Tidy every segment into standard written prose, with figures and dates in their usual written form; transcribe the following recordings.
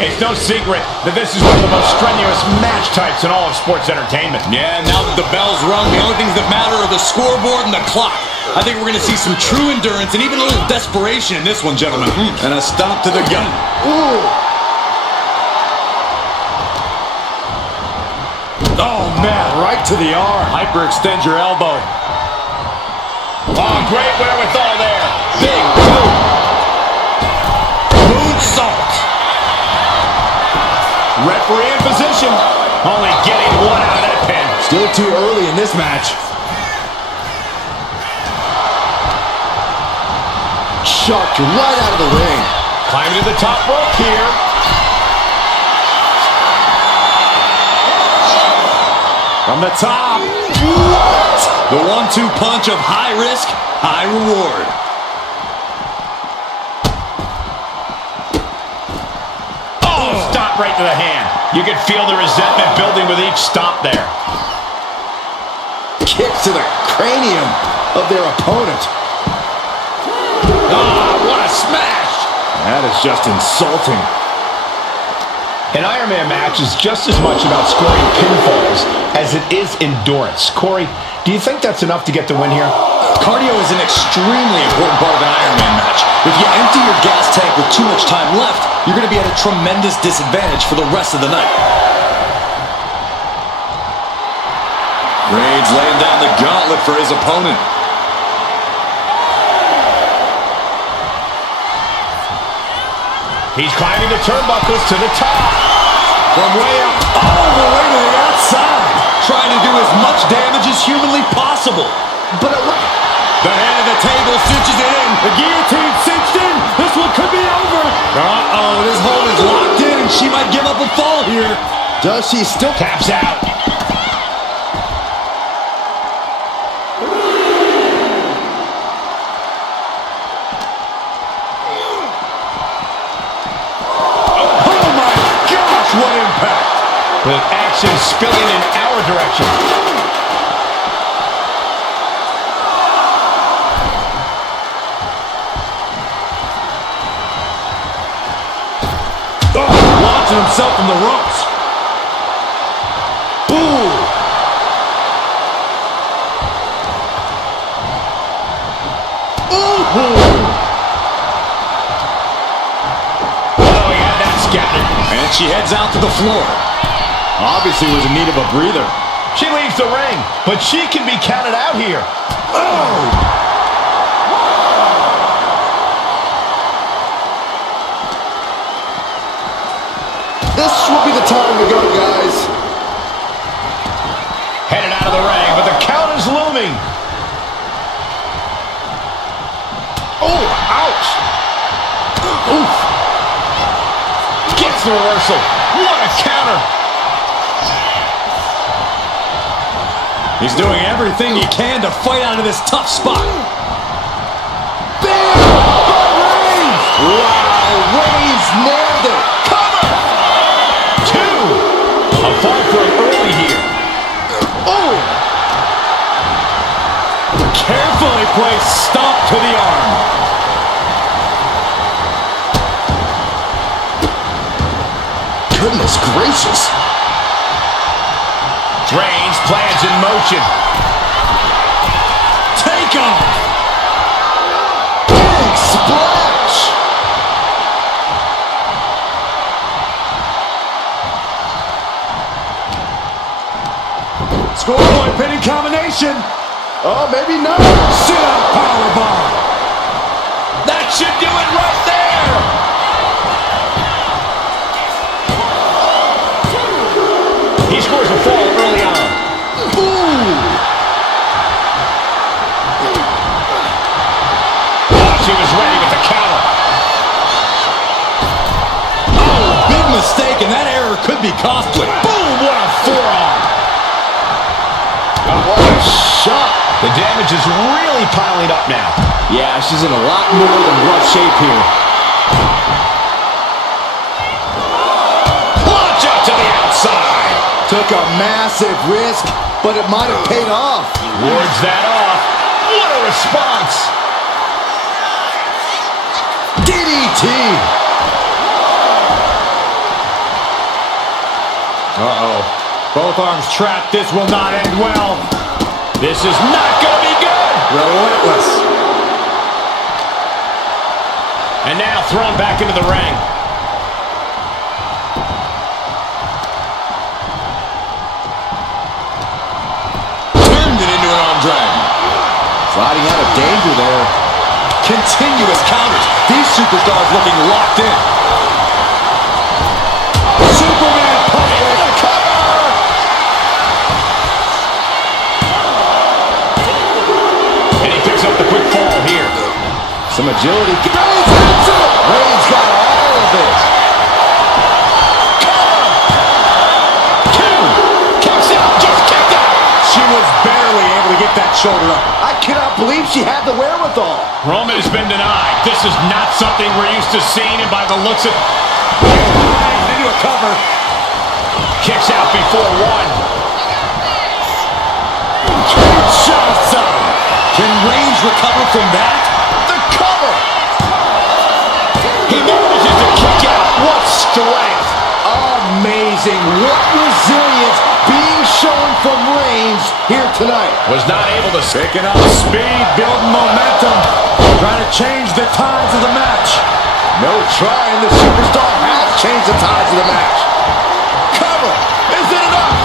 It's no secret that this is one of the most strenuous match types in all of sports entertainment. Yeah, now that the bell's rung, the only things that matter are the scoreboard and the clock. I think we're going to see some true endurance and even a little desperation in this one, gentlemen. And a stomp to the gut. Ooh. Oh, man, right to the arm. Hyperextend your elbow. Oh, great wherewithal there. Big boot. Moonsault. Referee in position. Only getting one out of that pin. Still too early in this match. Shoved right out of the ring. Climbing to the top rope here. From the top. What? The 1-2 punch of high risk, high reward. Stop right to the hand. You can feel the resentment building with each stomp there. Kicks to the cranium of their opponent. Oh, what a smash! That is just insulting. An Iron Man match is just as much about scoring pinfalls as it is endurance. Corey, do you think that's enough to get the win here? Cardio is an extremely important part of an Iron Man match. If you empty your gas tank with too much time left, you're going to be at a tremendous disadvantage for the rest of the night. Reigns laying down the gauntlet for his opponent. He's climbing the turnbuckles to the top. From way up all the way to the outside. Trying to do as much damage as humanly possible. But the head of the table cinches it in. The guillotine cinched in. This one could be over. Uh-oh, this hold is locked in, and she might give up a fall here. Does she still? Taps out. Oh my gosh, what impact. With action spilling in our direction. Launching himself from the ropes. Ooh. Ooh. Oh, yeah, that's scouted. And she heads out to the floor. Obviously was in need of a breather. She leaves the ring, but she can be counted out here. Oh! This will be the time to go, guys. Headed out of the ring, but the count is looming. Oh, ouch. Oof. Gets the reversal. What a counter. He's doing everything he can to fight out of this tough spot. Bam! Reigns! Wow, Reigns nailed it. Cover! Two. A fall from early here. Oh! Carefully placed stomp to the arm. Goodness gracious. Reigns plans in motion. Take off. Big splash. Scoreboard pinning combination. Oh, maybe not. Sit-up powerbomb. That should do it right there. He scores a fall early on. Ooh. Oh, she was ready with the counter. Oh, big mistake, and that error could be costly. Boom, what a forearm. Oh, what a shot. The damage is really piling up now. Yeah, she's in a lot more than rough shape here. Launch out to the outside. Took a massive risk, but it might have paid off. Wards that off. What a response. DDT. Both arms trapped. This will not end well. This is not going to be good. Relentless. And now thrown back into the ring. Turned it into an arm drag. Sliding out of danger there. Continuous counters. These superstars looking locked in. Superman punch with a cover. And he picks up the quick fall here. Some agility. Reigns got all of it. Kicks out, just kicked out. She was barely able to get that shoulder up. I cannot believe she had the wherewithal. Roman has been denied. This is not something we're used to seeing, and by the looks of... Into a cover. Kicks out before one. Johnson. Can Reigns recover from that? The cover. He manages to kick out. What strength. Amazing. What resilience being shown from Reigns here tonight. Was not able to... Picking up speed, building momentum. Trying to change the tides of the match. No trying. The superstar has changed the tides of the match. Cover. Is it enough?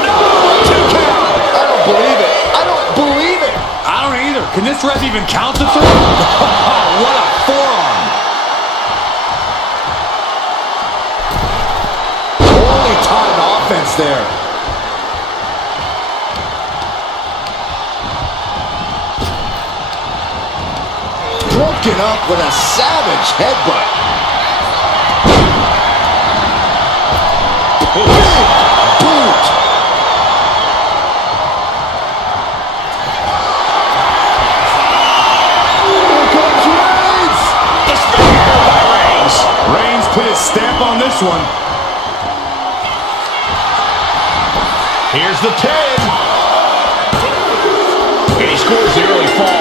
No. 2 count. I don't believe it. I don't believe it. I don't either. Can this ref even count the 3? What a forearm. Holy time offense there. Broken up with a savage headbutt. Big boot. Here comes Reigns. The spear by Reigns. Reigns put his stamp on this one. Here's the pin. And he scores the early fall.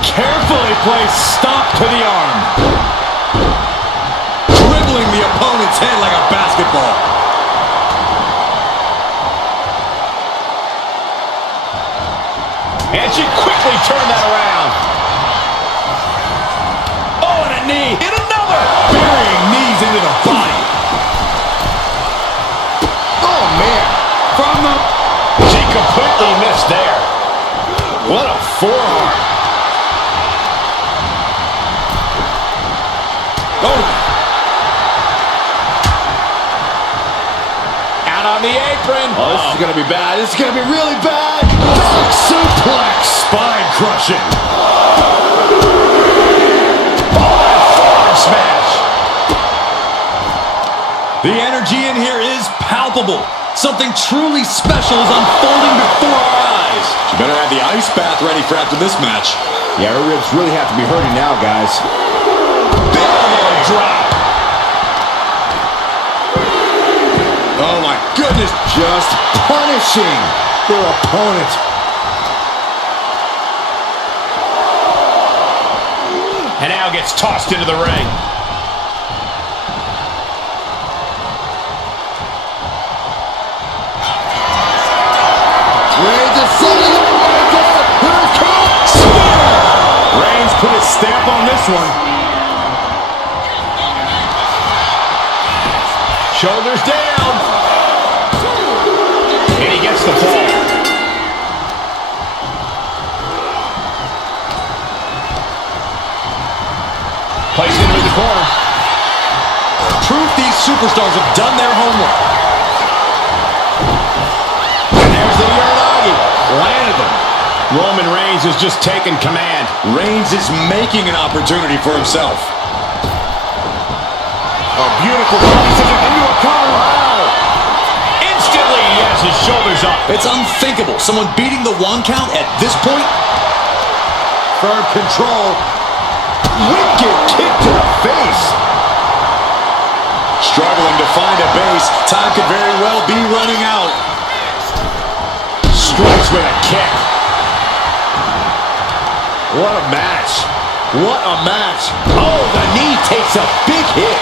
Carefully placed stop to the arm. Dribbling the opponent's head like a basketball. And she quickly turned that around. Oh, and a knee. And another. Burying knees into the body. Oh, man. From the... She completely missed there. What a forearm. Oh. Out on the apron. Oh, this is going to be bad. This is going to be really bad. Back suplex. Spine crushing. Forearm smash. The energy in here is palpable. Something truly special is unfolding before our eyes. She better have the ice bath ready for after this match. Yeah, her ribs really have to be hurting now, guys. Big drop. Oh my goodness. Just punishing their opponent. And now gets tossed into the ring. Reigns is setting up right there. Here it comes. Reigns put his stamp on this one. Shoulders down. And he gets the fall. Placed into the corner. Proof these superstars have done their homework. And there's the Uranagi. Landed them. Roman Reigns has just taken command. Reigns is making an opportunity for himself. A beautiful decision into a cover. Wow. Instantly he has his shoulders up. It's unthinkable. Someone beating the 1 count at this point. Firm control. Wicked kick to the face. Struggling to find a base. Time could very well be running out. Strikes with a kick. What a match. What a match. Oh, the knee takes takes a big hit.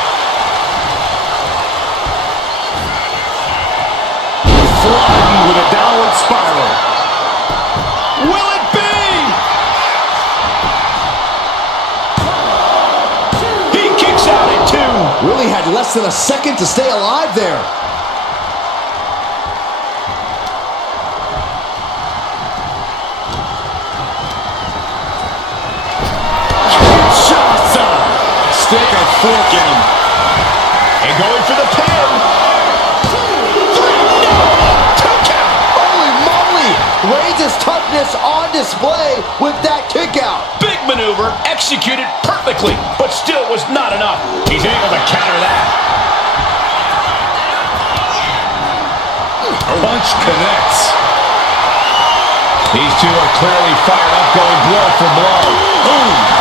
Flattened with a downward spiral. Will it be? He kicks out at 2. Really had less than a second to stay alive there. Stick a fork in him. And going for the pin. 3, no! 2 count. Holy moly! Reigns' toughness on display with that kick out. Big maneuver, executed perfectly, but still was not enough. He's able to counter that. Punch connects. These two are clearly fired up, going blow for blow. Boom.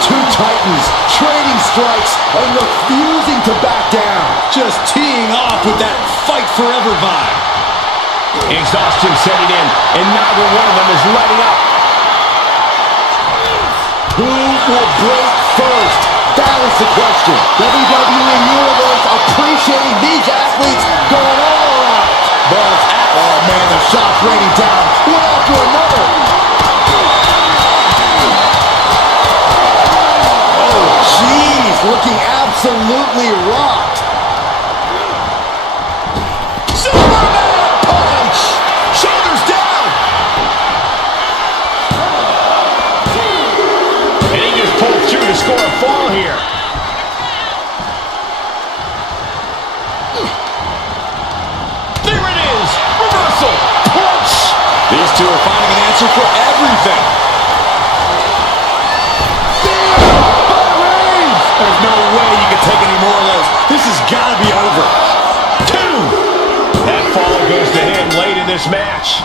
Two titans trading strikes and refusing to back down. Just teeing off with that fight forever vibe. Exhaustion setting in, and neither one of them is letting up. Who will break first? That is the question. WWE Universe appreciating these athletes going all out. Oh man, the shots raining down, one after another. Oh jeez, looking absolutely rocked. Superman punch! Shoulders down! And he just pulled through to score a fall here. There it is! Reversal! Punch! These two are finding an answer for everything. There's no way you can take any more of those. This has got to be over. 2! That fall goes to him late in this match.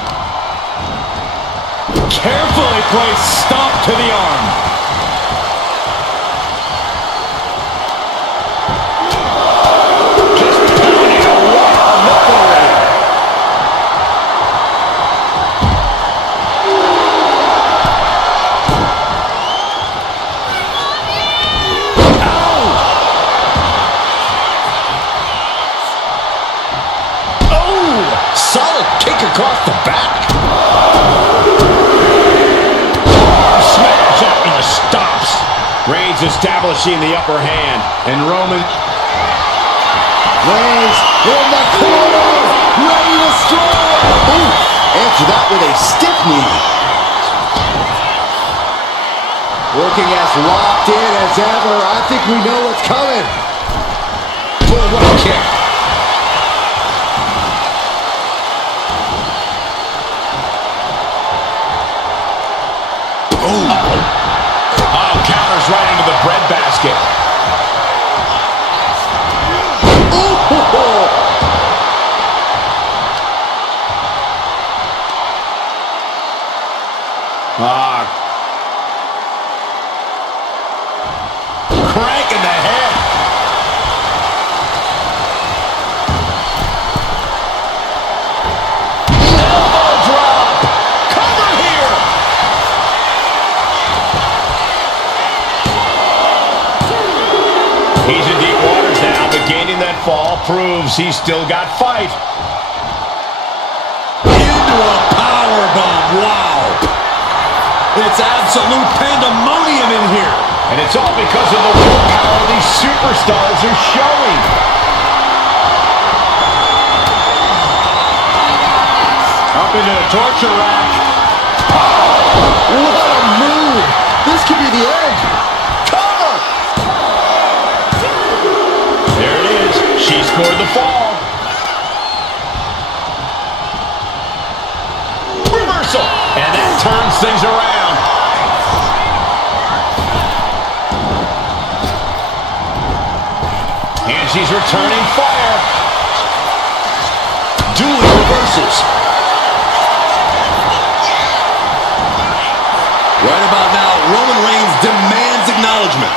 Carefully placed stomp to the arm. Just pounding away on the forehead. Solid kick across the back. Smash up in the stomps. Reigns establishing the upper hand. And Roman. Reigns in the corner, ready to strike. Answer that with a stiff knee. Looking as locked in as ever. I think we know what's coming. Boom, what a kick. Oh, counters right into the breadbasket. Crank in the head. Elbow drop. Cover here. He's in deep waters now, but gaining that fall proves he's still got fight. Into a powerbomb. Wow. It's absolute pandemonium in here. And it's all because of the willpower these superstars are showing. Up into the torture rack. What a move. This could be the end. Cover! There it is. She scored the fall. Reversal. And that turns things around. And she's returning fire. Dueling reversals. Right about now, Roman Reigns demands acknowledgement.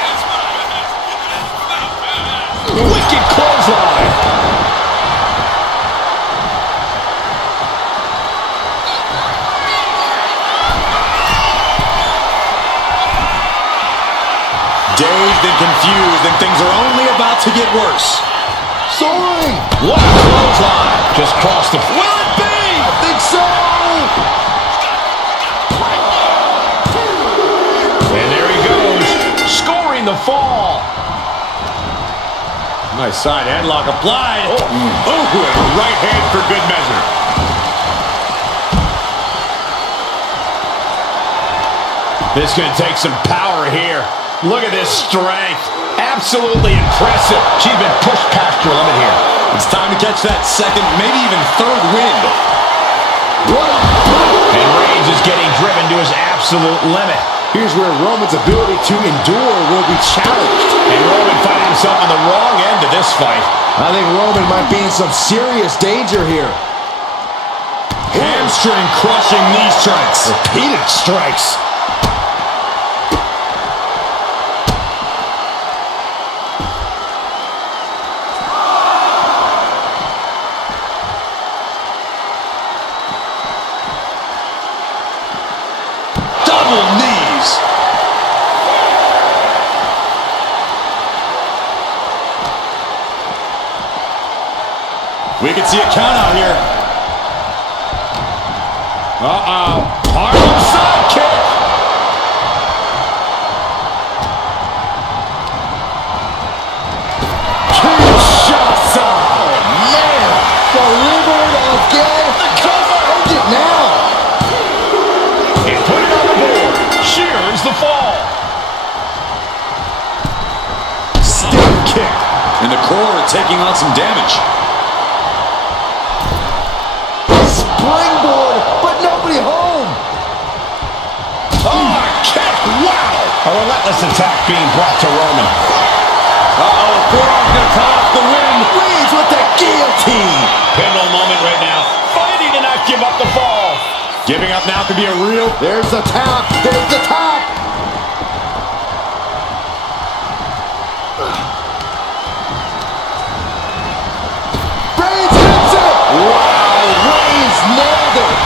Wicked clothesline. dazed and confused, and things are only about to get worse. Soaring! What a clothesline. Just crossed the... Will it be? I think so! And there he goes, scoring the fall. Nice side headlock applied. Oh, and a right hand for good measure. This is going to take some power here. Look at this strength. Absolutely impressive. She's been pushed past her limit here. It's time to catch that second, maybe even third wind. And Reigns is getting driven to his absolute limit. Here's where Roman's ability to endure will be challenged. And Roman finding himself on the wrong end of this fight. I think Roman might be in some serious danger here. Hamstring crushing knee strikes. Repeated strikes. We can see a count out here. Harlem sidekick. Kinshasa. Oh, man. Delivered again. The cover. End it now. And put it on the board. Shears the fall. Stiff kick. And the core taking on some damage. Springboard, but nobody home. Oh, kick. Wow. A relentless attack being brought to Roman. Forearm gonna cut off the win. Reigns with the guillotine. Pivotal moment right now. Fighting to not give up the fall. Giving up now could be a real... There's the tap. There's the tap. Reigns hits it. Wow, Reigns nailed it.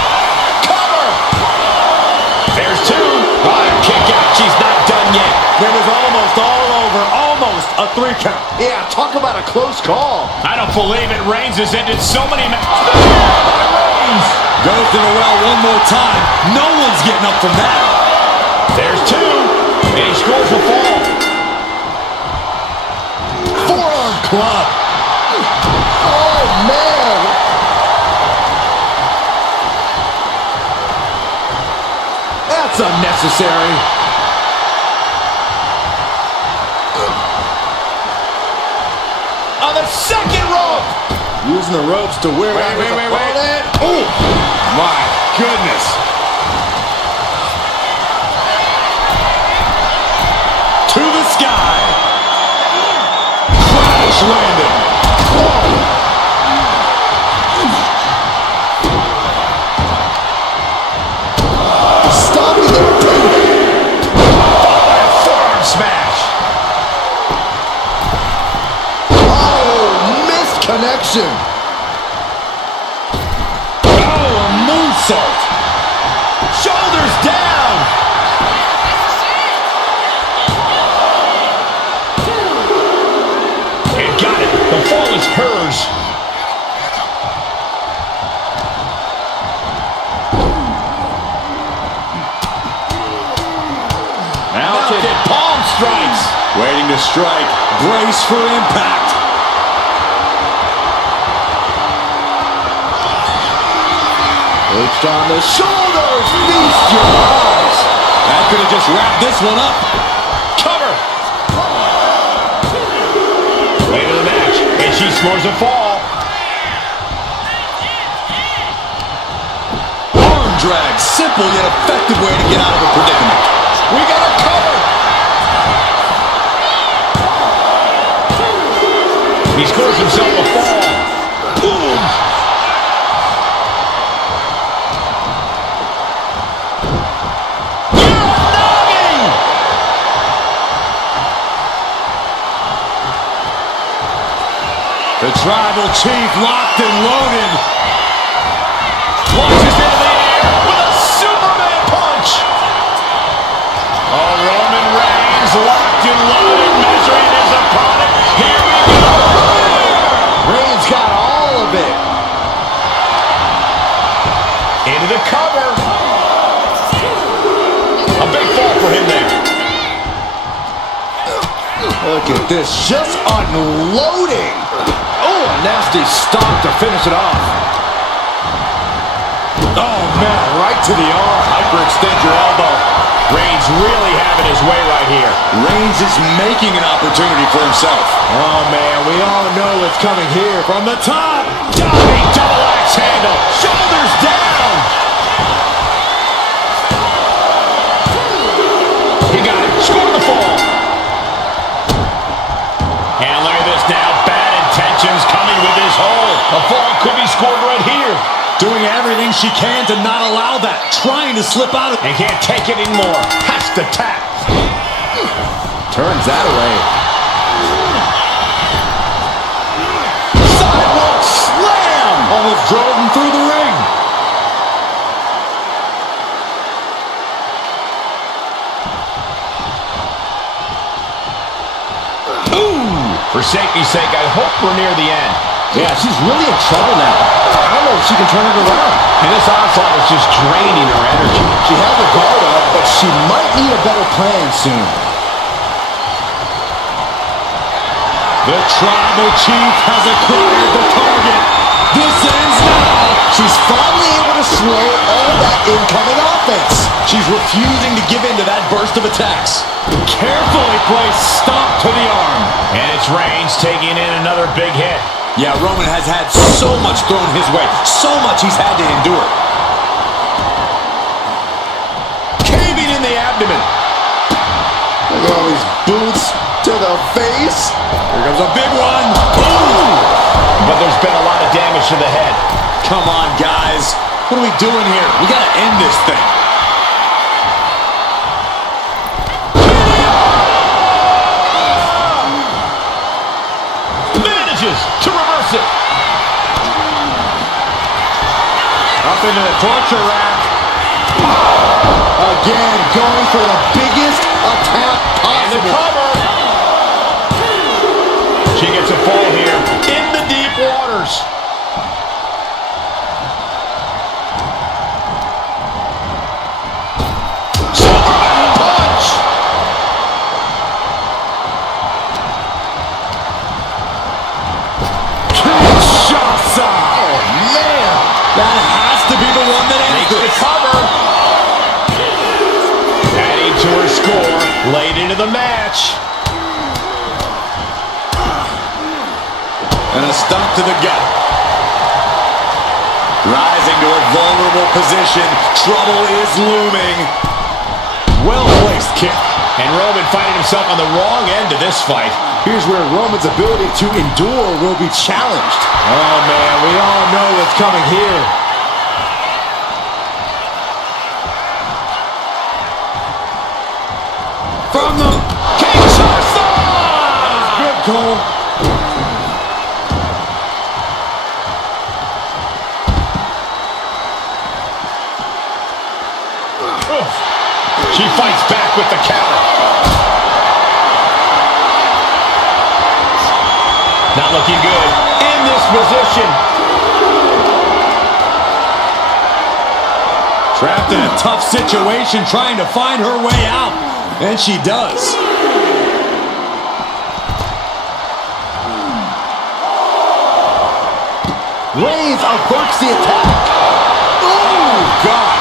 Cover. There's two. Kick out. She's not done yet. It was almost all over. Almost a 3 count. Yeah, talk about a close call. I don't believe it. Reigns has ended so many matches. Reigns goes to the well one more time. No one's getting up from that. There's two. And he scores the fall. Forearm club. Oh, man. That's unnecessary. On the second rope. Using the ropes to wear out his opponent. Oh, my goodness. To the sky. Crash landing. Stopping the Forearm smash. connection. Oh, a moonsault. Shoulders down. And got it. The fall is hers. Mounted palm strikes. Waiting to strike. Brace for impact. Perched on the shoulders. Feast your eyes. That could have just wrapped this one up. Cover. Late in the match. And she scores a fall. Arm drag. Simple yet effective way to get out of a predicament. We got a cover. He scores himself a fall. Boom. The tribal chief locked and loaded. Launches into the air with a Superman punch. Oh, Roman Reigns He's locked and loaded, measuring his opponent. Here we go. Reigns got all of it. Into the cover. A big fall for him there. Look at this, just unloading. Oh, a nasty stop to finish it off. Oh, man, right to the arm. Hyperextend your elbow. Reigns really having his way right here. Reigns is making an opportunity for himself. Oh, man, we all know what's coming here. From the top. Diving double axe handle. Shoulders down. He got it. Scored the fall. And look at this now. Bad intentions coming with his hold. A fall could be scored right here. Doing everything she can to not allow that. Trying to slip out of it. And can't take it anymore. Has to tap. Turns that away. Sidewalk slam. Almost drove him through the ring. For safety's sake, I hope we're near the end. Yeah, she's really in trouble now. I don't know if she can turn it around. And this onslaught is just draining her energy. She held the guard up, but she might need a better plan soon. The Tribal Chief has acquired the target. This ends now. She's finally able to slow all that incoming offense. She's refusing to give in to that burst of attacks. Carefully placed stomp to the arm. And it's Reigns taking in another big hit. Yeah, Roman has had so much thrown his way. So much he's had to endure. Caving in the abdomen. Look at all these boots to the face. Here comes a big one. Boom! But there's been a lot of damage to the head. Come on, guys. What are we doing here? We got to end this thing. Manages to reverse it. Up into the torture rack. Again, going for the biggest attack And the possible. cover. She gets a fall here in the deep waters. Superman punch. Kinshasa. Oh, man. That has to be the one that ends Makes the this. cover. Adding to her score late into the match. And a stomp to the gut. Rising to a vulnerable position. Trouble is looming. Well-placed kick. And Roman finding himself on the wrong end of this fight. Here's where Roman's ability to endure will be challenged. Oh, man, we all know what's coming here. From the Kinshasa! good goal. She fights back with the counter. Not looking good in this position. Trapped in a tough situation, trying to find her way out. And she does. Reigns averts the attack. Oh, God.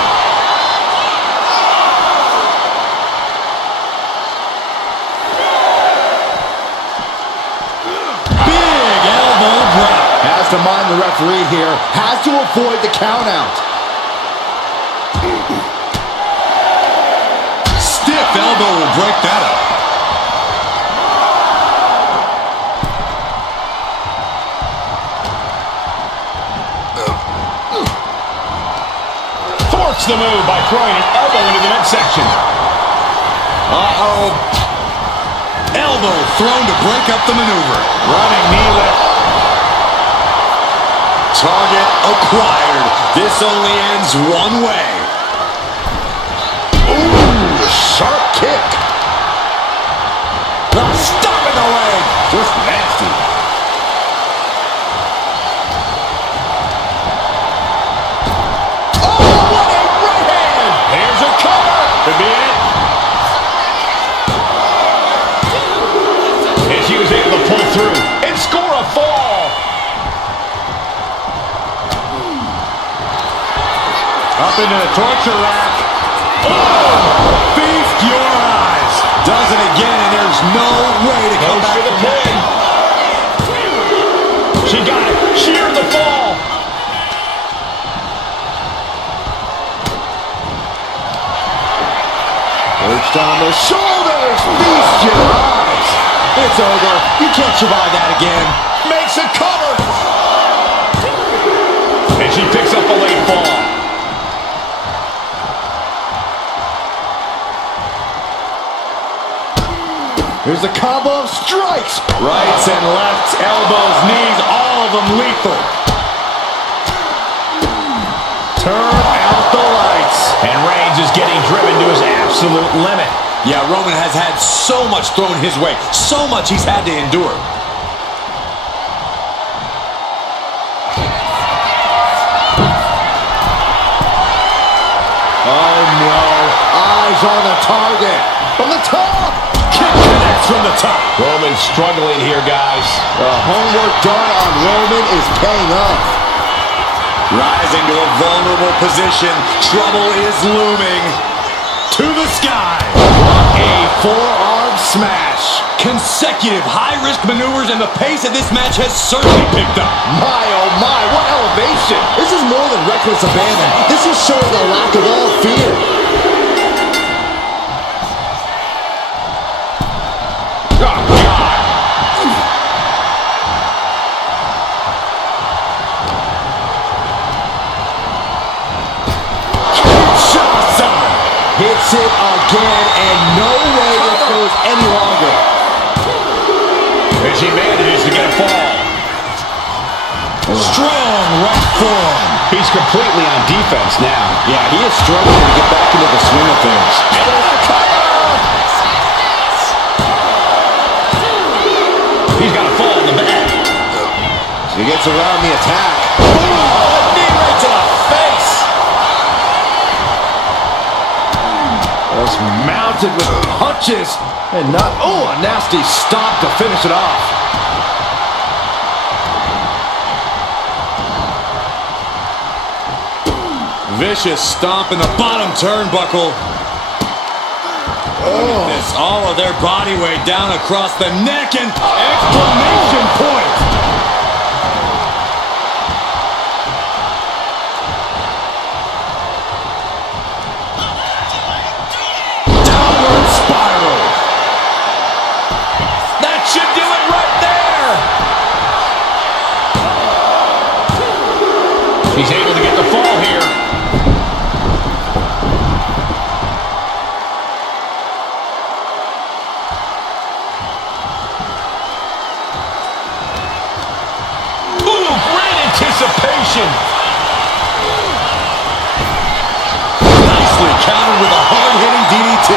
Big elbow drop. Has to mind the referee here. Has to avoid the count out. Stiff elbow will break that up. Thwarts the move by throwing an elbow into the midsection. Uh-oh. Elbow thrown to break up the maneuver. Running knee lift. Target acquired. This only ends one way. Ooh, sharp kick. Could be it. And she was able to pull through and score a fall. Up into the torture rack. Oh! Feast your eyes. Does it again, and there's no way to come back for the pin. She got it. Sheared the fall. Perched on the shoulders. Feast your eyes. It's over. You can't survive that again. Makes a cover. And she picks up a late fall. Here's the combo of strikes. Rights and lefts, elbows, knees, all of them lethal. Turn out the lights. And Reigns is getting driven to his absolute limit. Yeah, Roman has had so much thrown his way, so much he's had to endure. Oh no, eyes on the target. From the top. Kick connects from the top. Roman struggling here, guys. The homework done on Roman is paying off. Rising to a vulnerable position, trouble is looming. To the sky. A forearm smash. Consecutive high-risk maneuvers, and the pace of this match has certainly picked up. My, oh my, what elevation. This is more than reckless abandon. This is showing a lack of all fear. Oh, God. Kinshasa hits it again, and no way this goes any longer. And she manages to get a fall. Strong right forearm. He's completely on defense now. Yeah, he is struggling to get back into the swing of things. And there's the cover! He's got a fall in the back. He gets around the attack. Oh, knee right to the face! Just mounted with punches. And not, oh, a nasty stop to finish it off. Vicious stomp in the bottom turnbuckle. Look at this, all of their body weight down across the neck, and exclamation point! Downward spiral. That should do it right there! He's able to get the fall here. Anticipation. Nicely countered with a hard-hitting DDT.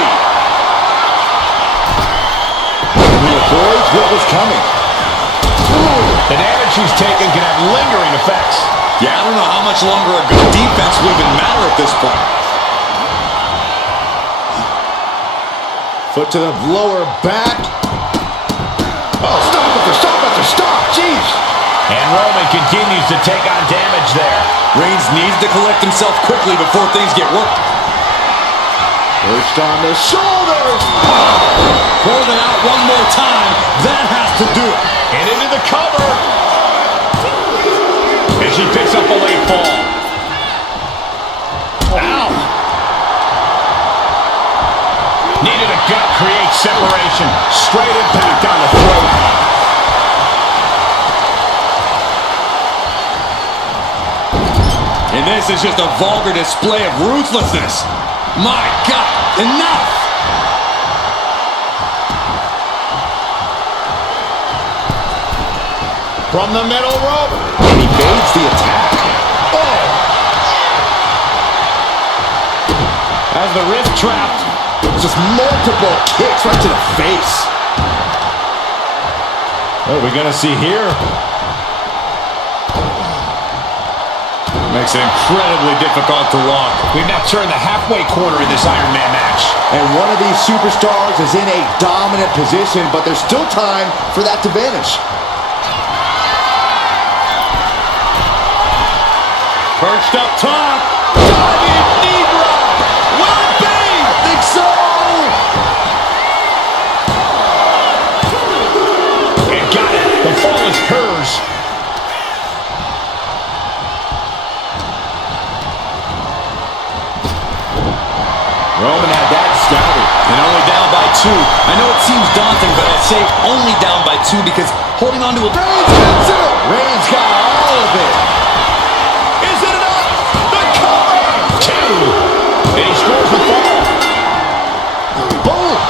He avoids what was coming. The damage she's taken can have lingering effects. Yeah, I don't know how much longer a good defense will even matter at this point. Foot to the lower back. Oh, stop after stop after stop. Jeez. And Roman continues to take on damage there. Reigns needs to collect himself quickly before things get worked. Perched on the shoulders. Pulling it out one more time. That has to do it. And into the cover. And she picks up a late fall. Ow. Needed a gut, create separation. Straight impact on the throat. And this is just a vulgar display of ruthlessness. My God, enough! From the middle rope. And he evades the attack. Oh! Has the wrist trapped. Just multiple kicks right to the face. What are we going to see here? Makes it incredibly difficult to walk. We've now turned the halfway corner in this Iron Man match. And one of these superstars is in a dominant position, but there's still time for that to vanish. Perched up top. Diving knee drop. Will it be? I think so. And got it. The fall is hers. Roman had that scouted. And only down by 2. I know it seems daunting, but I say only down by 2 because holding on to a... Reigns gets it. Reigns got all of it. Is it enough? The cover! 2. And he scores the fall. Boom.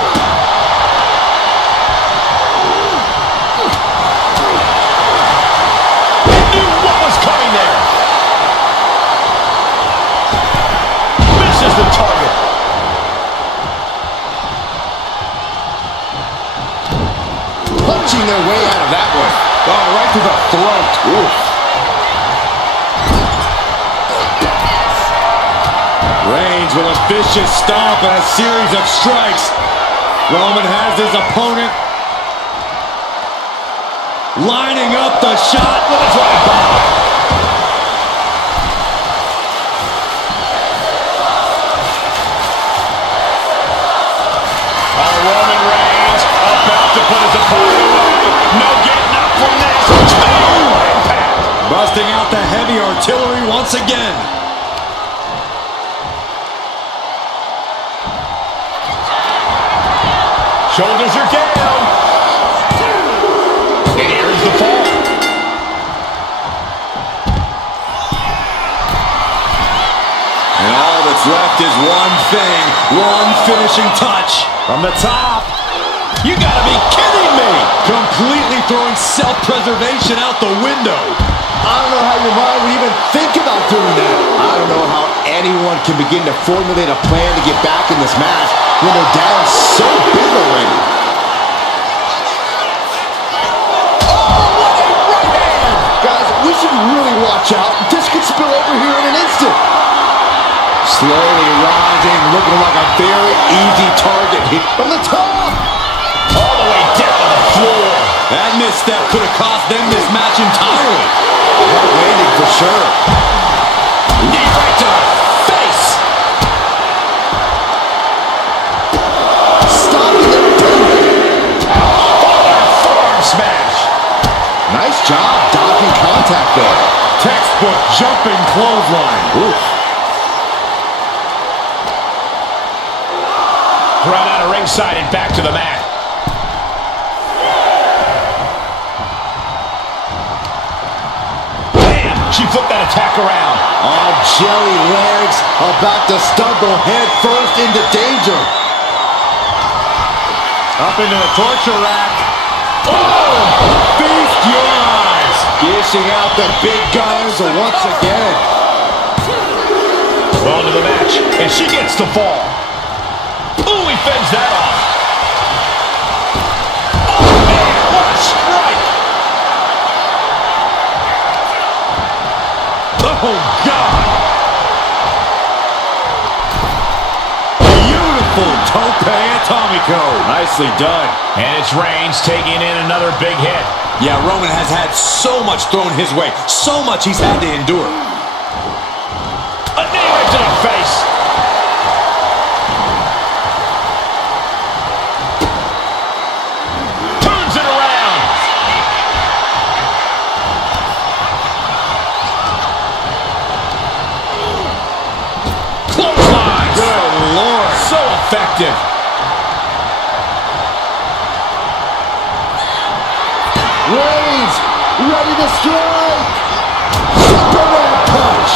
He knew what was coming there. Misses the target. Punching their way out of that one. Oh, right to the throat. Oof. Reigns with a vicious stomp and a series of strikes. Roman has his opponent lining up the shot with his right back. Roman Reigns about to put his opponent away. No getting up from this. 2 impact. Busting out the heavy artillery once again. Shoulders are down. And here's the fall. And all that's left is one thing, one finishing touch. From the top. You gotta be kidding me. Completely throwing self-preservation out the window. I don't know how your mind would even think about doing that. I don't know how anyone can begin to formulate a plan to get back in this match when they're down so big already. Oh, what a right hand! Guys, we should really watch out. This could spill over here in an instant. Slowly rising, looking like a very easy target from the top. All the way down to the floor. That misstep could have cost them this match entirely. Hard landing for sure. Knee right to the face. Stopping the boot. Forearm smash. Nice job dodging contact there. Textbook jumping clothesline. Oof. Thrown out of ringside and back to the mat. Bam! She flipped that attack around. Oh, jelly legs about to stumble head first into danger. Up into the torture rack. Oh! Feast your eyes. Dishing out the big guns once again. On to the match, and she gets the fall. Ooh, he fends that off. Oh, man, what a strike. Oh, God. Beautiful tope atomico. Nicely done. And it's Reigns taking in another big hit. Yeah, Roman has had so much thrown his way. So much he's had to endure. A knee right to the face. Turns it around. Clotheslines. Good Lord. So effective. Reigns ready to strike. Superman punch.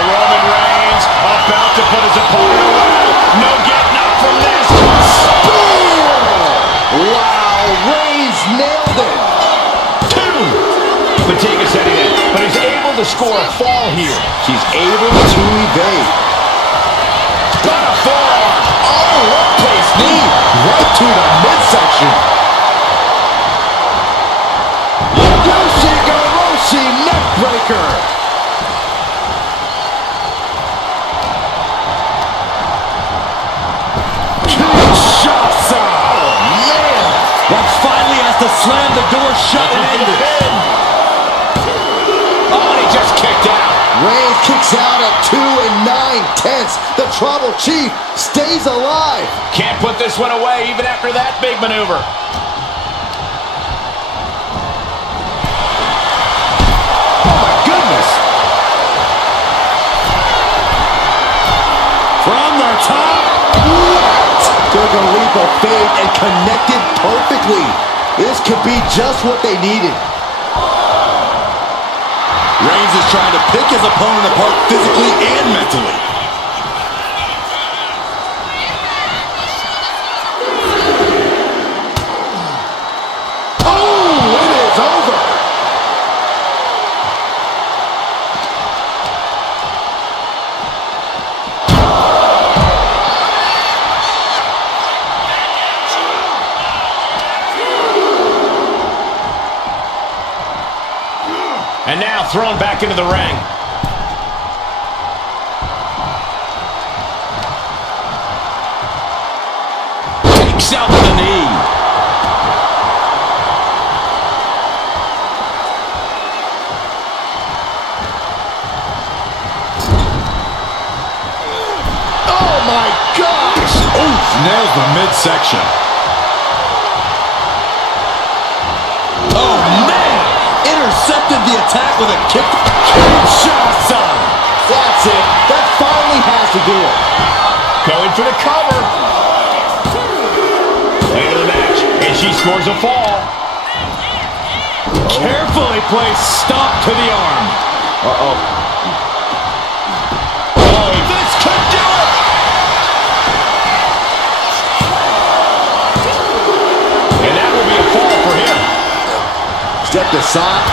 Roman Reigns about to put his opponent away. No getting up from this. Spear. Wow, Reigns nailed it. 2. Fatigue is setting in, but he's able to score a fall here. She's able to evade. Got a forearm. Oh, what place knee right to the midsection. Yoshi neckbreaker. slammed the door shut and ended. Oh, and he just kicked out. Reigns kicks out at 2 9/10. The Tribal Chief stays alive. Can't put this one away even after that big maneuver. Oh my goodness. From the top. Took a leap of faith and connected perfectly. This could be just what they needed. Reigns is trying to pick his opponent apart physically and mentally. Oh, it is over. And now thrown back into the ring. Takes out the knee. Oh my gosh. Oof, nails the midsection. Oh man! Intercepted the attack with a kick. Kinshasa! That's it. That finally has to do it. Going for the cover. Later the match, and she scores a fall. Carefully placed stop to the arm. Uh-oh. Oh, this could do it. And that will be a fall for him. Stepped aside.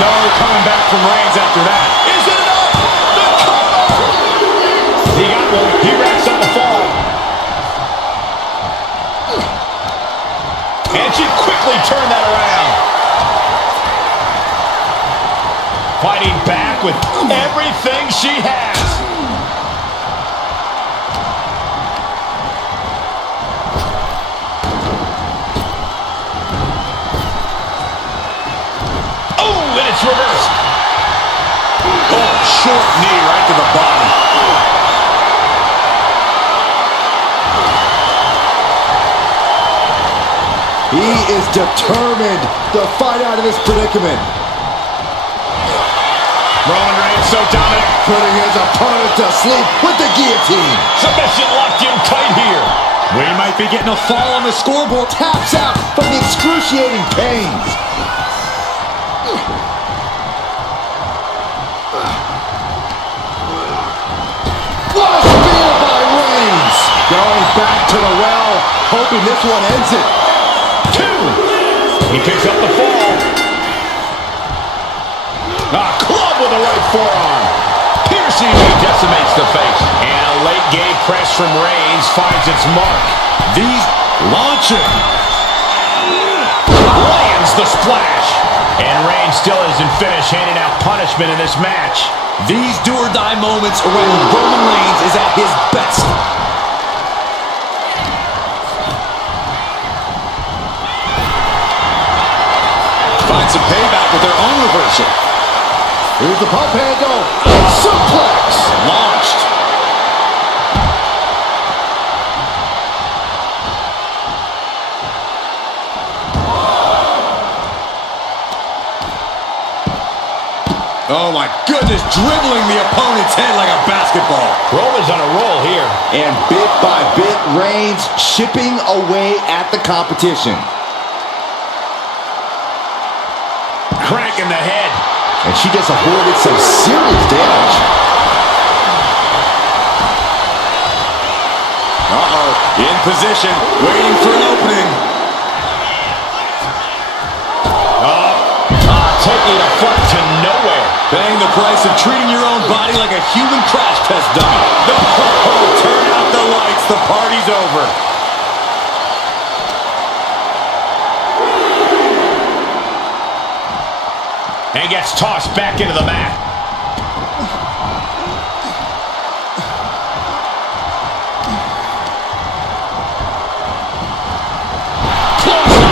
No coming back from Reigns after that. Is it enough? The cover! He got one. He wraps up the fall. And she quickly turned that around. Fighting back with everything she has. Oh, and it's reversed. Oh, short knee right to the body. He is determined to fight out of this predicament. Roman Reigns so dominant. Putting his opponent to sleep with the guillotine. Submission locked in tight here. We might be getting a fall on the scoreboard. Taps out from the excruciating pains. What a spear by Reigns. Going back to the well, hoping this one ends it. Two. He picks up the fall. A club with a right forearm. Piercing knee decimates the face. And a late game press from Reigns finds its mark. These launching. Lands the splash. And Reigns still isn't finished handing out punishment in this match. These do-or-die moments are when Roman Reigns is at his best. Find some payback with their own reversal. Here's the pump handle. Suplex. Launched. Oh my goodness, dribbling the opponent's head like a basketball. Roman's on a roll here. And bit by bit, Reigns chipping away at the competition. Crank in the head. And she just avoided some serious damage. Uh-oh, in position, waiting for an opening. Taking a foot to nowhere. Paying the price of treating your own body like a human crash test dummy. Oh, turn out the lights, the party's over. And gets tossed back into the mat. Close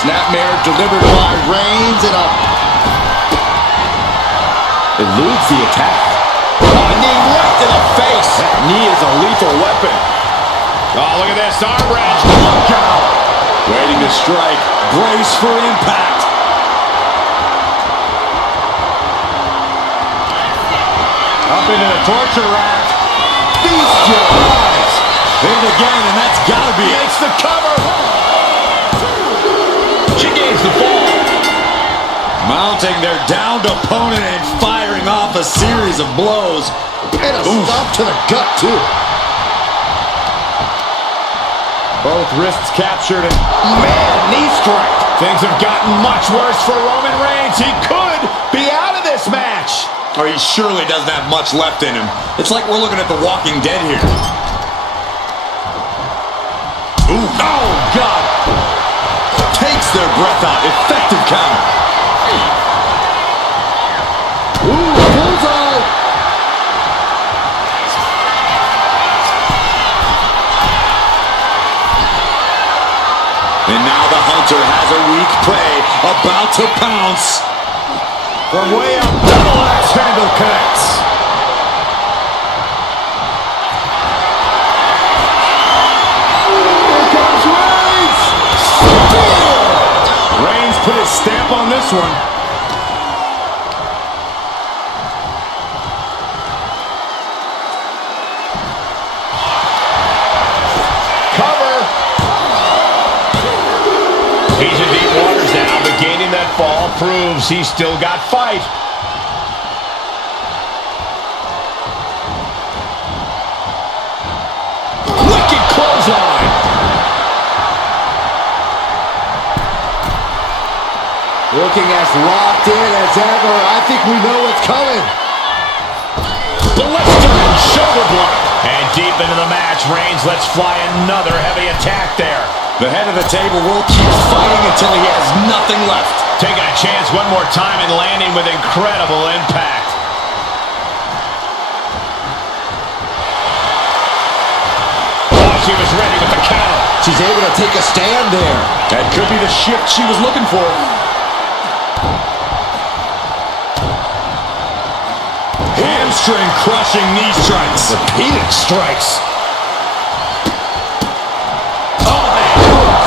Snapmare delivered by Reigns and eludes the attack. A knee right to the face. That knee is a lethal weapon. Oh, look at this. Arm wrench. Look out. Waiting to strike. Brace for impact. Up into the torture rack. Feast your eyes. Hit it again, and that's gotta be it. Makes the cover. She gains the fall. Mounting their downed opponent and firing off a series of blows. And a stop to the gut, too. Both wrists captured and Man, knee strike. Things have gotten much worse for Roman Reigns. He could be out of this match. or he surely doesn't have much left in him. It's like we're looking at The Walking Dead here. Ooh. Oh, God. Takes their breath out. Effective counter. Ooh, bullseye. And now the hunter has a weak prey about to pounce. From way up, double axe handle connects. Here comes Reigns. Reigns put his stamp on this one. He's in deep waters now, but gaining that fall proves he's still got fight. Wicked clothesline. Looking as locked in as ever. I think we know what's coming. Blistering shoulder block. And deep into the match, Reigns lets fly another heavy attack there. The head of the table will keep fighting until he has nothing left. Taking a chance one more time and landing with incredible impact. Oh, she was ready with the counter. She's able to take a stand there. That could be the shift she was looking for. Hamstring crushing knee strikes. Repeated strikes.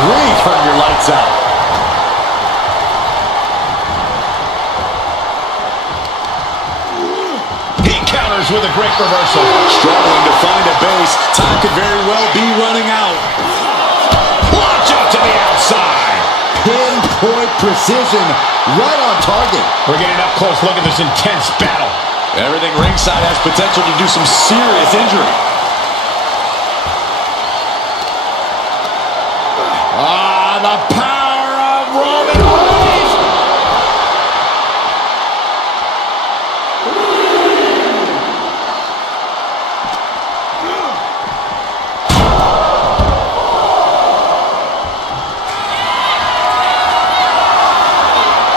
Grief, turn your lights out. He counters with a great reversal. Struggling to find a base. Time could very well be running out. Launch out to the outside. Pinpoint precision. Right on target. We're getting up close. Look at this intense battle. Everything ringside has potential to do some serious injury. The power of Roman Reigns.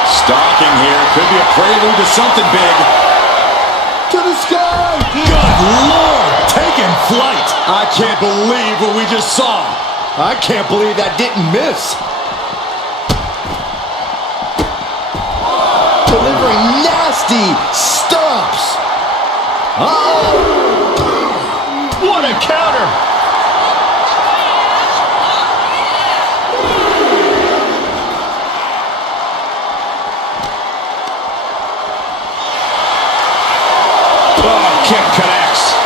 Stalking here could be a prelude to something big. To the sky. Good Lord, taking flight. I can't believe what we just saw. I can't believe that didn't miss. Delivering nasty stomps. What a counter. Oh, kick connects.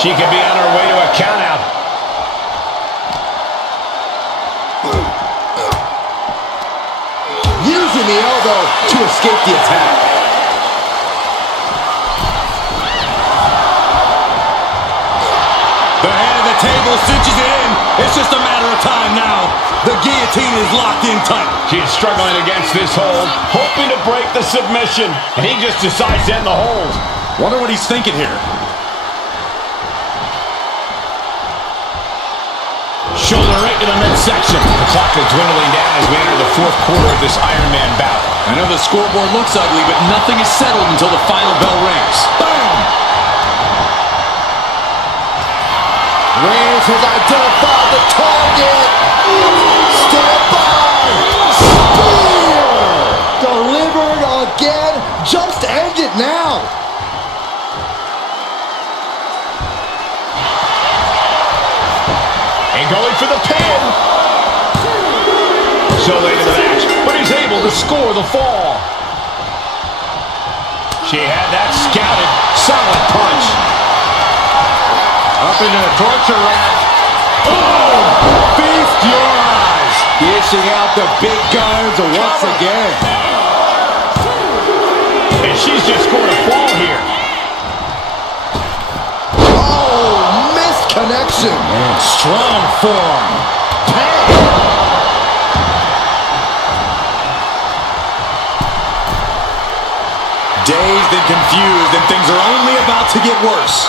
She could be on her way to a countout. Using the elbow to escape the attack. The head of the table cinches it in. It's just a matter of time now. The guillotine is locked in tight. She is struggling against this hold, hoping to break the submission, and he just decides to end the hold. Wonder what he's thinking here. shoulder right to the midsection. The clock is dwindling down as we enter the fourth quarter of this Iron Man bout. I know the scoreboard looks ugly, but nothing is settled until the final bell rings. Bam! Reigns has identified the target. Stand by. Spear! Delivered again. Just end it now. And going for the pin. So late in the match, but he's able to score the fall. She had that scouted. Solid punch. Up into the torture rack. Oh! Feast your eyes. Dishing out the big guns once again. And she's just scored a fall here. Oh, missed connection. And strong form. Dazed and confused, and things are only about to get worse.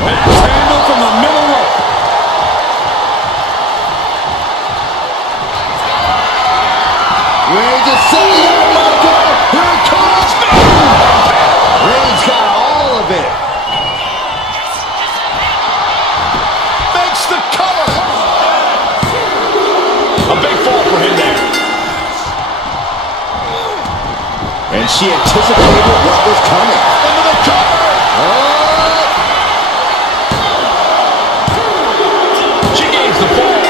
Max handle from the middle rope. Reigns is setting up, Michael. Here it comes. Reigns got all of it. Makes the cover. A big fall for him there. And she anticipated what was coming. Into the cover. She gains the fall.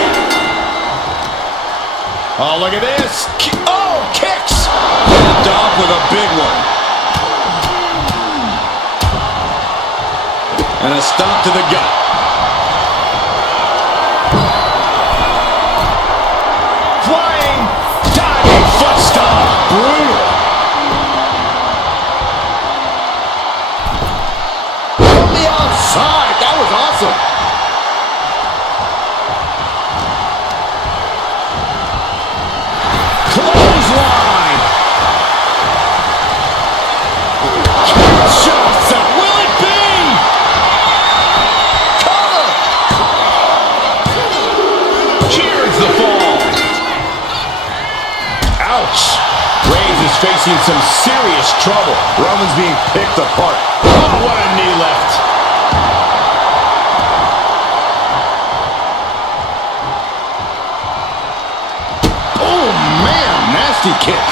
Oh, look at this. Oh, kicks. Tapped off with a big one. And a stomp to the gut. Flying. Diving foot stomp. Brutal. From the outside. That was awesome. Clothesline. Kinshasa. Will it be? Cover. Cheers the fall. Ouch. Reigns is facing some serious trouble. Roman's being picked apart. Oh, what a knee lift. Oh, man. Nasty kick.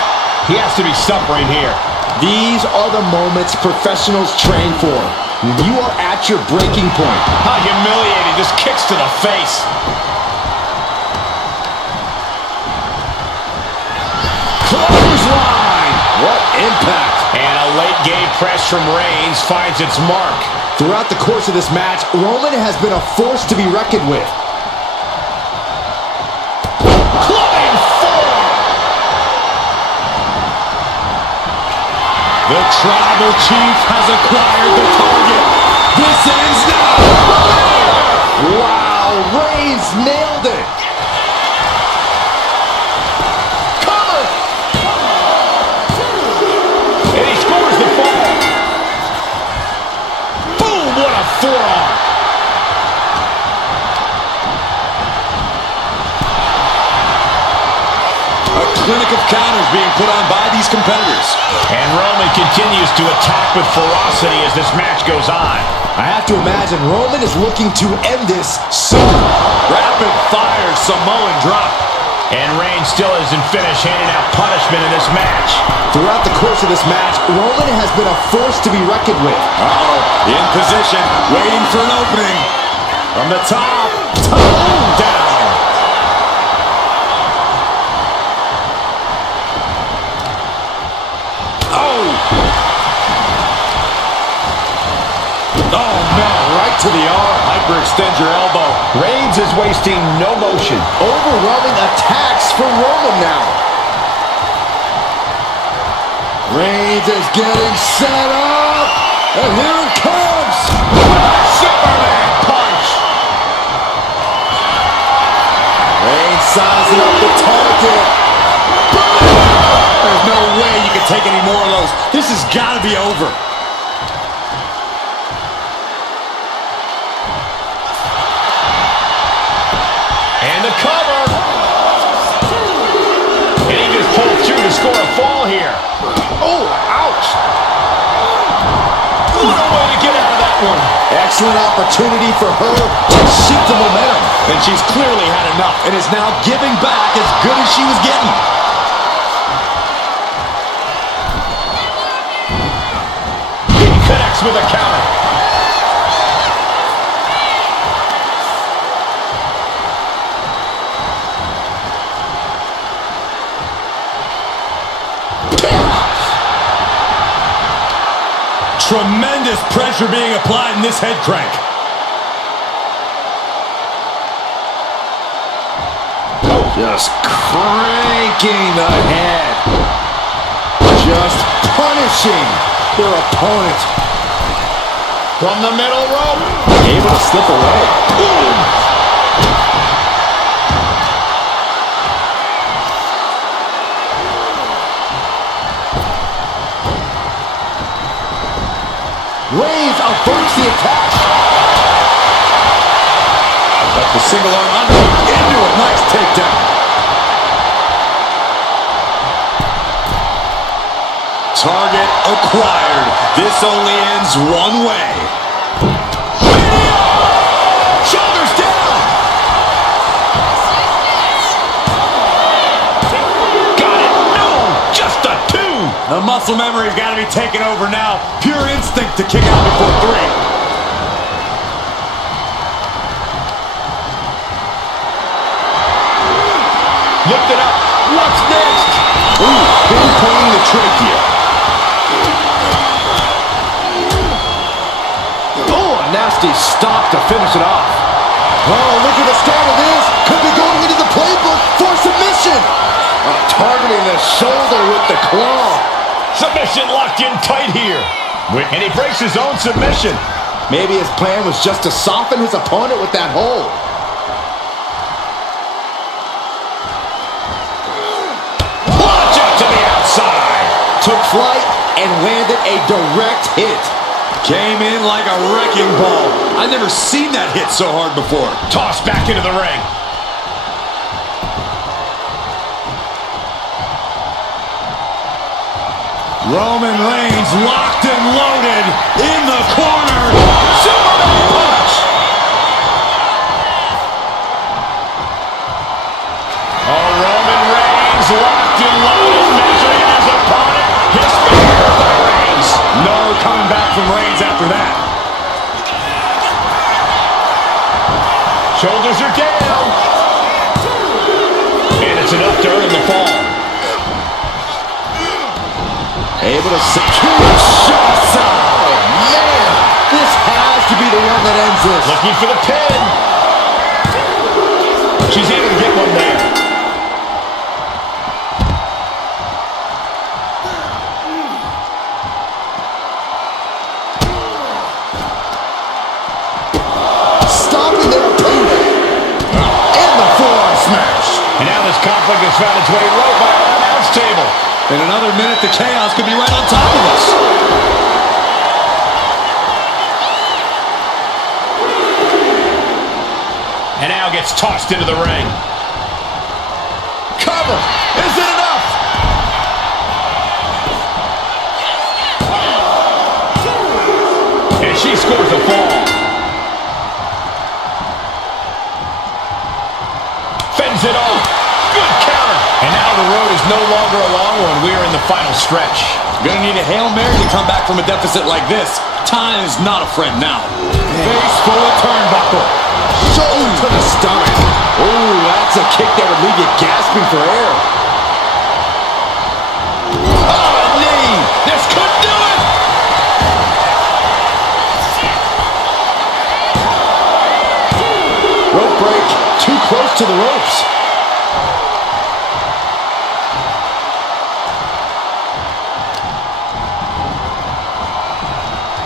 He has to be suffering here. These are the moments professionals train for. When you are at your breaking point. How humiliating. Just kicks to the face. Clothesline. What impact. And a late game press from Reigns finds its mark. Throughout the course of this match, Roman has been a force to be reckoned with. Flying forward. The tribal chief has acquired the target. This ends now. Wow, Reigns nailed it. Cover. And he scores the fall. Boom, what a forearm. A clinic of counters being put on by these competitors. And Roman continues to attack with ferocity as this match goes on. I have to imagine Roman is looking to end this soon. Rapid fire Samoan drop. And Reigns still isn't finished handing out punishment in this match. Throughout the course of this match, Roman has been a force to be reckoned with. Uh-oh, in position, waiting for an opening. From the top, down. Oh, no, right to the arm. Hyperextend your elbow. Reigns is wasting no motion. Overwhelming attacks for Roman now. Reigns is getting set up. And here it comes. Superman punch. Reigns sizing up the target. There's no way you can take any more of those. This has got to be over. And score a fall here. Oh, ouch. What a way to get out of that one. Excellent opportunity for her to shift the momentum. And she's clearly had enough and is now giving back as good as she was getting. He connects with a counter. Tremendous pressure being applied in this head crank. Just cranking the head. Just punishing their opponent. From the middle rope. Able to slip away. Boom! Reigns averts the attack. Up the single arm under into a nice takedown. Target acquired. This only ends one way. Shoulders down. Got it. No, just a 2. The muscle memory's got to be taken over now. Pure instinct to kick out before 3. Lift it up. What's next? Ooh, pinpointing the trachea. Oh, a nasty stop to finish it off. Oh, look at the start of this. Could be going into the playbook for submission. Targeting the shoulder with the claw. Submission locked in tight here. And he breaks his own submission. Maybe his plan was just to soften his opponent with that hold. Launch up to the outside. Took flight and landed a direct hit. Came in like a wrecking ball. I've never seen that hit so hard before. Tossed back into the ring. Roman Reigns locked and loaded in the corner. Superman punch. Oh, Roman Reigns locked and loaded, measuring his opponent. His finger by Reigns. No coming back from Reigns after that. Shoulders are down. And it's enough to earn the fall. Able to secure shots. Oh, man. This has to be the one that ends this. Looking for the pin. She's able to get one there. Stopping their opponent. And the forearm smash. And now this conflict has found its way right by our announce table. In another minute, the chaos could be right on top of us. And now gets tossed into the ring. Cover. Is it enough? And she scores a fall. Fends it off. Good counter. And now the road is no longer a long one. We are in the final stretch. Gonna need a Hail Mary to come back from a deficit like this. Time is not a friend now. Face full of turnbuckle. Shoulder to the stomach. Ooh, that's a kick that would leave you gasping for air. Oh, a knee. This could do it. Rope break. Too close to the ropes.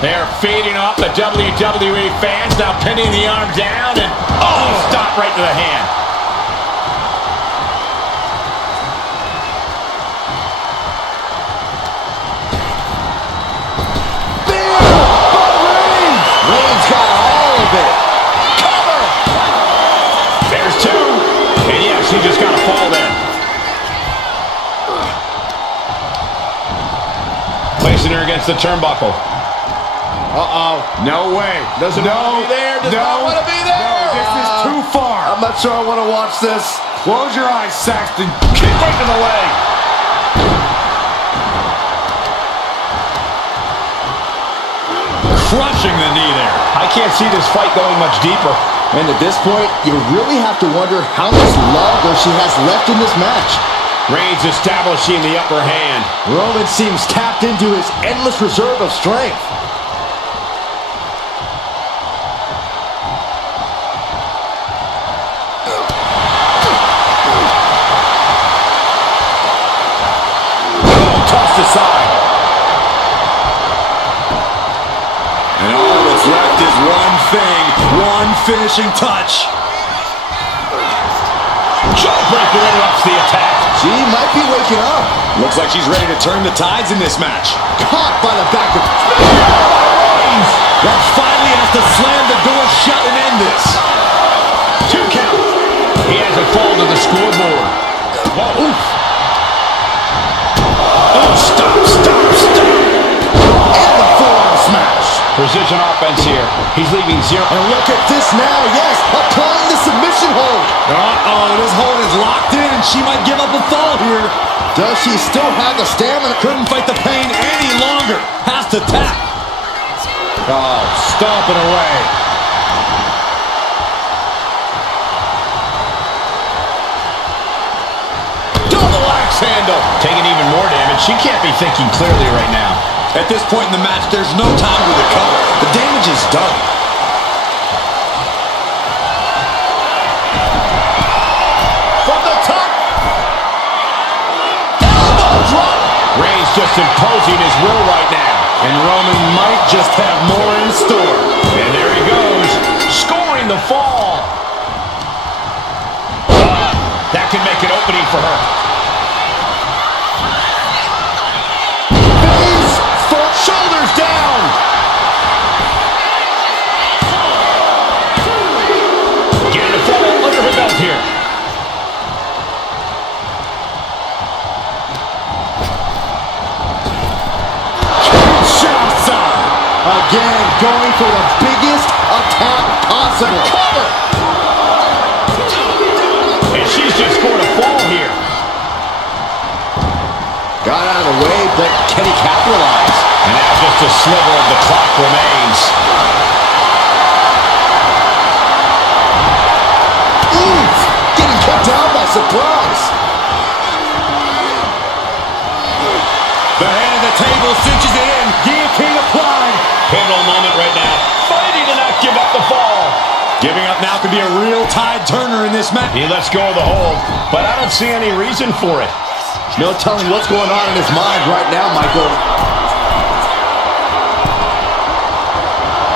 They're feeding off the WWE fans, now pinning the arm down, and stop right to the hand. Reigns got all of it. Cover! There's 2. And yeah, she just got a fall there. against the turnbuckle. Uh-oh. No way. Doesn't want to be there. Does not want to be there. No, this is too far. I'm not sure I want to watch this. Close your eyes, Saxton. Kick right to the leg. Crushing the knee there. I can't see this fight going much deeper. And at this point, you really have to wonder how much love she has left in this match. Reigns establishing the upper hand. Roman seems tapped into his endless reserve of strength. Tossed aside. And all that's left is one thing, one finishing touch. Jawbreaker interrupts the attack. She might be waking up. Looks like she's ready to turn the tides in this match. Caught by the back of... That finally has to slam the door shut and end this. 2 count. He has it fall to the scoreboard. Whoa. Oof. Oh, stop. And the forearm smash. Precision offense here. He's leaving 0. And look at this now. Yes, applying the submission hold. Uh-oh, this hold is locked in and she might give up a fall here. Does she still have the stamina? Couldn't fight the pain any longer. Has to tap. Oh, stomping away. Double axe handle. Taking even more damage. She can't be thinking clearly right now. At this point in the match, there's no time to recover. The damage is done. From the top. Elbow drop. Reigns just imposing his will right now. And Roman might just have more in store. And there he goes. Scoring the fall. That can make an opening for her. Shoulders down. Getting a fall under her belt here. Kinshasa. Again, going for the biggest attack possible. Cover. And she's just scored a fall here. Got out of the way, but can he capitalize? And now just a sliver of the clock remains. Oof! Getting cut down by surprise. The head of the table cinches it in. Guillotine applied. Pivotal moment right now. Fighting to not give up the fall. Giving up now could be a real tide turner in this match. He lets go of the hold, but I don't see any reason for it. No telling what's going on in his mind right now, Michael.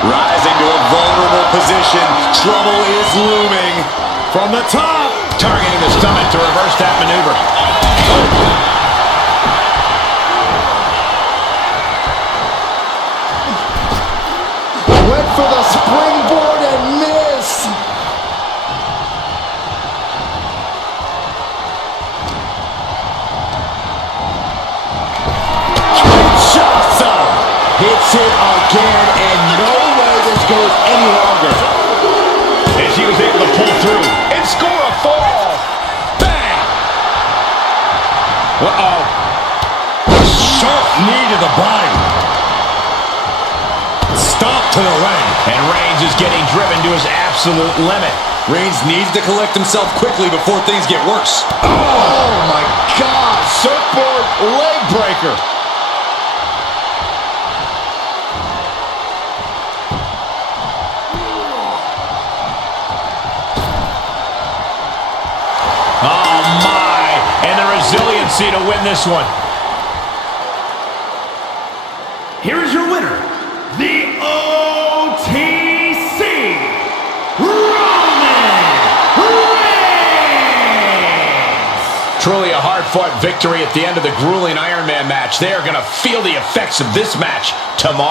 Rising to a vulnerable position. Trouble is looming. From the top. Targeting the stomach to reverse that maneuver. Went for the springboard and missed. Kinshasa hits it again, and no way this goes any longer. And she was able to pull through and score a fall. Bang! Uh-oh. Sharp knee to the body. Stomp to the leg. And Reigns is getting driven to his absolute limit. Reigns needs to collect himself quickly before things get worse. Oh my God! Surfboard leg breaker. Oh my! And the resiliency to win this one. Here is your winner, the OTC, Roman Reigns! Truly a hard-fought victory at the end of the grueling Iron Man match. They are going to feel the effects of this match tomorrow.